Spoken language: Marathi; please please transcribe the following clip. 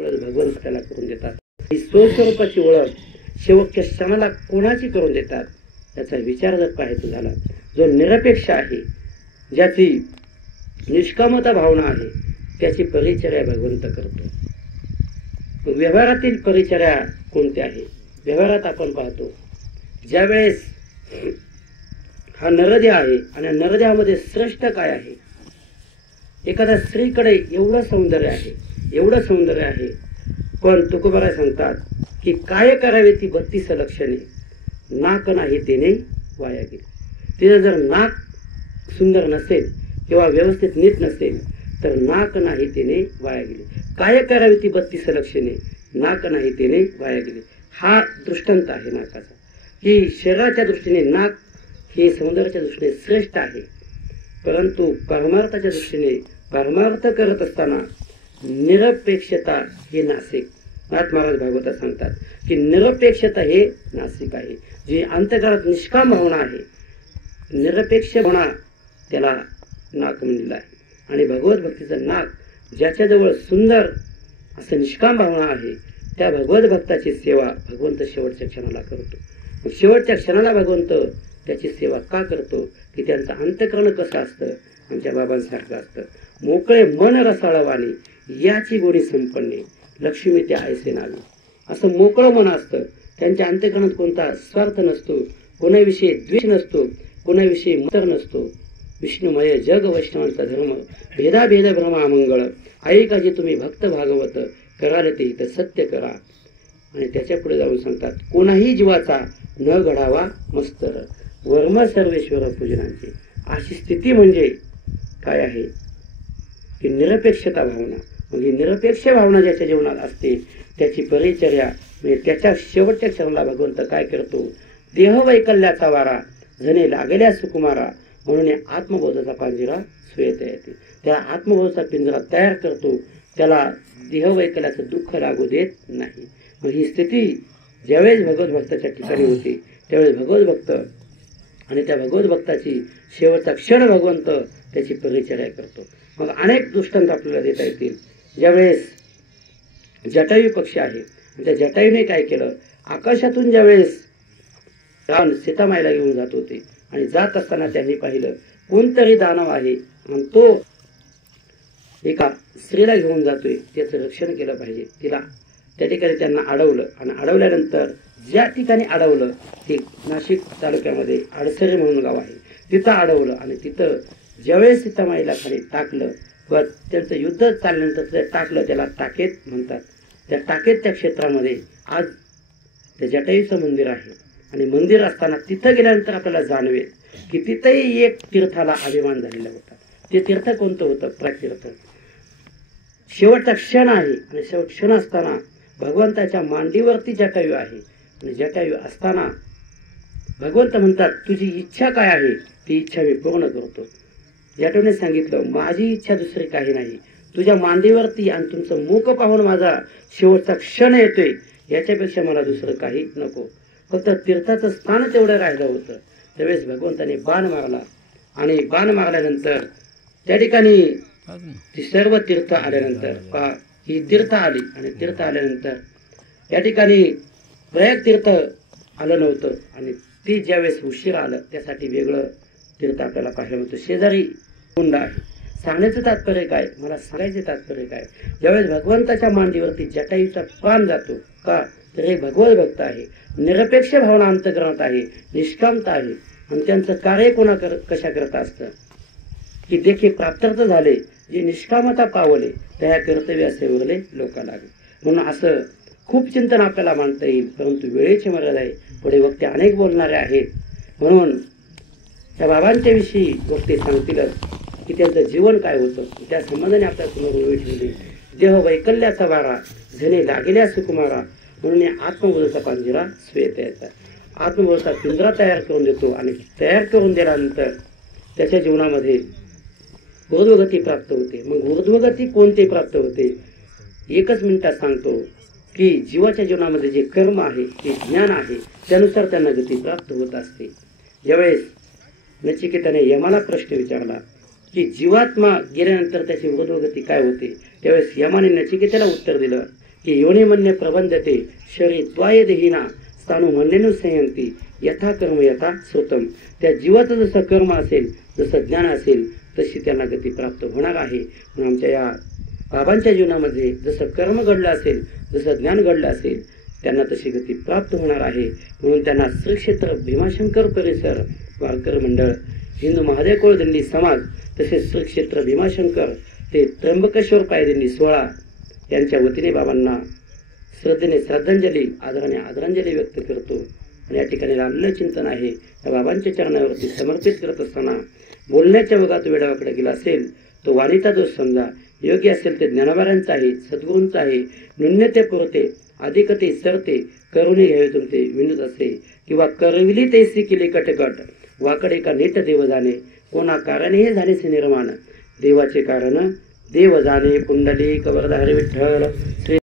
भगवंत त्याला करून देतात. ही स्वस्वरूपाची ओळख शेवटच्या क्षणाला कोणाची करून देतात याचा विचार जर पाहायचा झाला, जो निरपेक्ष आहे, ज्याची निष्कामता भावना आहे, त्याची परिचर्या भगवंत करतो. व्यवहारातील परिचर्या कोणत्या आहे? व्यवहारात आपण पाहतो, ज्यावेळेस हा नरदेह आहे आणि नरदेहामध्ये श्रेष्ठ काय आहे? एखाद्या स्त्रीकडे एवढं सौंदर्य आहे, एवढं सौंदर्य आहे, पण तुकोबाराय सांगतात की काय करावे ती 32 लक्षणे, नाक नाही तेने वाया गेली. तिचं जर नाक सुंदर नसेल किंवा व्यवस्थित नीट नसेल तर नाक नाही तेने वाया गेली. काय करावी ती 32 लक्षणे, नाक नाही तेने वाया गेली. हा दृष्टांत आहे नाकाचा, की शरीराच्या दृष्टीने नाक हे सौंदर्याच्या दृष्टीने श्रेष्ठ आहे, परंतु परमार्थाच्या दृष्टीने परमार्थ करत असताना निरपेक्षता हे नासिक. नाथ महाराज भागवतात सांगतात की निरपेक्षता हे नासिक आहे. जी अंतःकरणात निष्काम भावना आहे, निरपेक्ष भावना त्याला नाक म्हणलेलं आहे. आणि भगवत भक्तीचं नाक ज्याच्याजवळ सुंदर असं निष्काम भावना आहे, त्या भगवत भक्ताची सेवा भगवंत शेवटच्या क्षणाला करतो. मग शेवटच्या क्षणाला भगवंत त्याची सेवा का करतो? की त्यांचं अंतःकरण कसं असतं? आमच्या बाबांसारखं असतं. मोकळे मन रसाळवाणी, याची गोडी संपन्ने, लक्ष्मी त्या ऐसे नावी. असं मोकळं मन असतं. त्यांच्या अंतःकरणात कोणता स्वार्थ नसतो, कोणाविषयी द्वेष नसतो, कोणाविषयी मत्सर नसतो. विष्णुमय जग वैष्णवांचा धर्म, भेदाभेद भ्रम अमंगळ, ऐका जे तुम्ही भक्त भागवत, कराल ते हित सत्य करा. आणि त्याच्या पुढे जाऊन सांगतात, कोणाही जीवाचा न घडावा मस्तर, वर्म सर्वेश्वर पूजनांचे. अशी स्थिती म्हणजे काय आहे? की निरपेक्षता भावना. म्हणजे निरपेक्ष भावना ज्याच्या जीवनात असते त्याची परिचर्या, म्हणजे त्याच्या शेवटच्या क्षणाला भगवंत काय करतो? देह वैकल्याचा वारा जणे लागल्या सुकुमारा, म्हणून आत्मबोधाचा पांजरा सुयेता येते. त्या आत्मबोधाचा पिंजरा तयार करतो, त्याला देह वैकल्याचं दुःख लागू देत नाही. मग ही स्थिती ज्यावेळेस भगवत भक्ताच्या ठिकाणी होते त्यावेळेस भगवत भक्त आणि त्या भगवत भक्ताची शेवटचा क्षण भगवंत त्याची परिचर्या करतो. मग अनेक दृष्टांत आपल्याला देता येतील. ज्यावेळेस जटायू पक्षी आहे, त्या जटायूने काय केलं? आकाशातून ज्यावेळेस राम सीतामाईला घेऊन जात होते आणि जात असताना त्यांनी पाहिलं कोणतरी दानव आहे आणि तो एका स्त्रीला घेऊन जातोय, त्याचं रक्षण केलं पाहिजे. तिला त्या ठिकाणी त्यांना अडवलं आणि अडवल्यानंतर ज्या ठिकाणी अडवलं ते नाशिक तालुक्यामध्ये अडसरे म्हणून गाव आहे, तिथं अडवलं. आणि तिथं ज्यावेळेस सीतामाईला खाली टाकलं व त्यांचं युद्ध चालल्यानंतर तिथं टाकलं, त्याला टाकेत म्हणतात. त्या टाकेत त्या क्षेत्रामध्ये आज त्या जटायूचं मंदिर आहे. आणि मंदिर असताना तिथं गेल्यानंतर आपल्याला जाणवेल की तिथंही एक तीर्थाला अभिमान झालेला होता. ते तीर्थ कोणतं होतं? प्रागतीर्थ. शेवटचा क्षण आहे आणि शेवट क्षण असताना भगवंताच्या मांडीवरती जटायू आहे आणि जटायू असताना भगवंत म्हणतात, तुझी इच्छा काय आहे? ती इच्छा मी पूर्ण करतो. जटायूने सांगितलं, माझी इच्छा दुसरी काही नाही, तुझ्या मांडीवरती आणि तुमचं मुख पाहून माझा शेवटचा क्षण येतोय, याच्यापेक्षा मला दुसरं काही नको. फक्त तीर्थाचं स्थान तेवढं राहिलं होतं. त्यावेळेस भगवंताने बाण मारला आणि बाण मारल्यानंतर त्या ठिकाणी ती सर्व तीर्थ आल्यानंतर ही तीर्थ आली आणि तीर्थ आल्यानंतर या ठिकाणी प्रयाग तीर्थ आलं नव्हतं. आणि ती ज्यावेळेस उशीर आलं त्यासाठी वेगळं तीर्थ आपल्याला पाहायला मिळतं. शेजारी कुंड आहे. सांगण्याचं तात्पर्य काय? मला सांगायचे तात्पर्य काय? ज्यावेळेस भगवंताच्या मांडीवरती जटायूचा प्राण जातो का, तर हे भगवत भक्त आहे, निरपेक्ष भावना अंतकरणात आहे, निष्कामता आहे. आणि त्यांचं कार्य कशा करता असतं की देखील प्राप्तार्थ झाले, जे निष्कामता पावले त्या कर्तव्याचे उरले लोका लागले. म्हणून असं खूप चिंतन आपल्याला मांडता येईल, परंतु वेळेची मर्यादा आहे. पुढे वक्ते अनेक बोलणारे आहेत, म्हणून त्या बाबांच्या विषयी वक्ते सांगतीलच की त्यांचं जीवन काय होतं. त्या संबंधाने आपल्या समोर उभी ठेवली. देह वैकल्याचा वारा झणे लागेल्या सुकुमारा, म्हणून आत्मबोधाचा पांजरा स्वेता यायचा. आत्मबोधाचा पिंजरा तयार करून देतो आणि तयार करून दिल्यानंतर त्याच्या जीवनामध्ये ऊर्ध्वगती प्राप्त होते. मग ऊर्ध्वगती कोणते प्राप्त होते? एकच मिनिटात सांगतो की जीवाच्या जीवनामध्ये जे कर्म आहे, ते ज्ञान आहे, त्यानुसार त्यांना गती प्राप्त होत असते. ज्यावेळेस नचिकेताने यमाला प्रश्न विचारला की जीवात्मा गेल्यानंतर त्याची ऊर्ध्वगती काय होते, त्यावेळेस यमाने नचिकेताला उत्तर दिलं की योनिमन्य प्रबंधते शरीत्वाय देहिना स्थाणू म्हणलेनु संयंती यथा कर्म यथा श्रुतम. त्या जीवाचं जसं कर्म असेल, जसं ज्ञान असेल, तशी त्यांना गती प्राप्त होणार आहे. म्हणून आमच्या या बाबांच्या जीवनामध्ये जसं कर्म घडलं असेल, जसं ज्ञान घडलं असेल, त्यांना तशी गती प्राप्त होणार आहे. म्हणून त्यांना श्री क्षेत्र भीमाशंकर परिसर वारकर मंडळ, हिंदू महादेव कोळदिंडी समाज, तसेच श्री क्षेत्र भीमाशंकर ते त्र्यंबकेश्वर पायदिंडी 16 यांच्या वतीने बाबांना श्रद्धेने श्रद्धांजली, आदराने आदरांजली व्यक्त करतो. आणि या ठिकाणी रामलीला चिंतन आहे, त्या बाबांच्या चरणावरती समर्पित करत असताना बोलण्याच्या ओघात वेडावाकडे गेला असेल तो वाणीचा दोष समजा, योग्य असेल ते ज्ञानवारांचा आहे, सद्गुरूंचा आहे. न्यून्यते पुरते अधिकते सरते करुणी घ्यावे तुमचे विनोद असे, किंवा करविली तैसी केली कटकट वाकडे का नीट देव जाणे, कोणा कारणे हे झालेसे निर्माण. देवाचे कारण देव जाणे. पुंडलिक वरदाहरी विठ्ठल श्री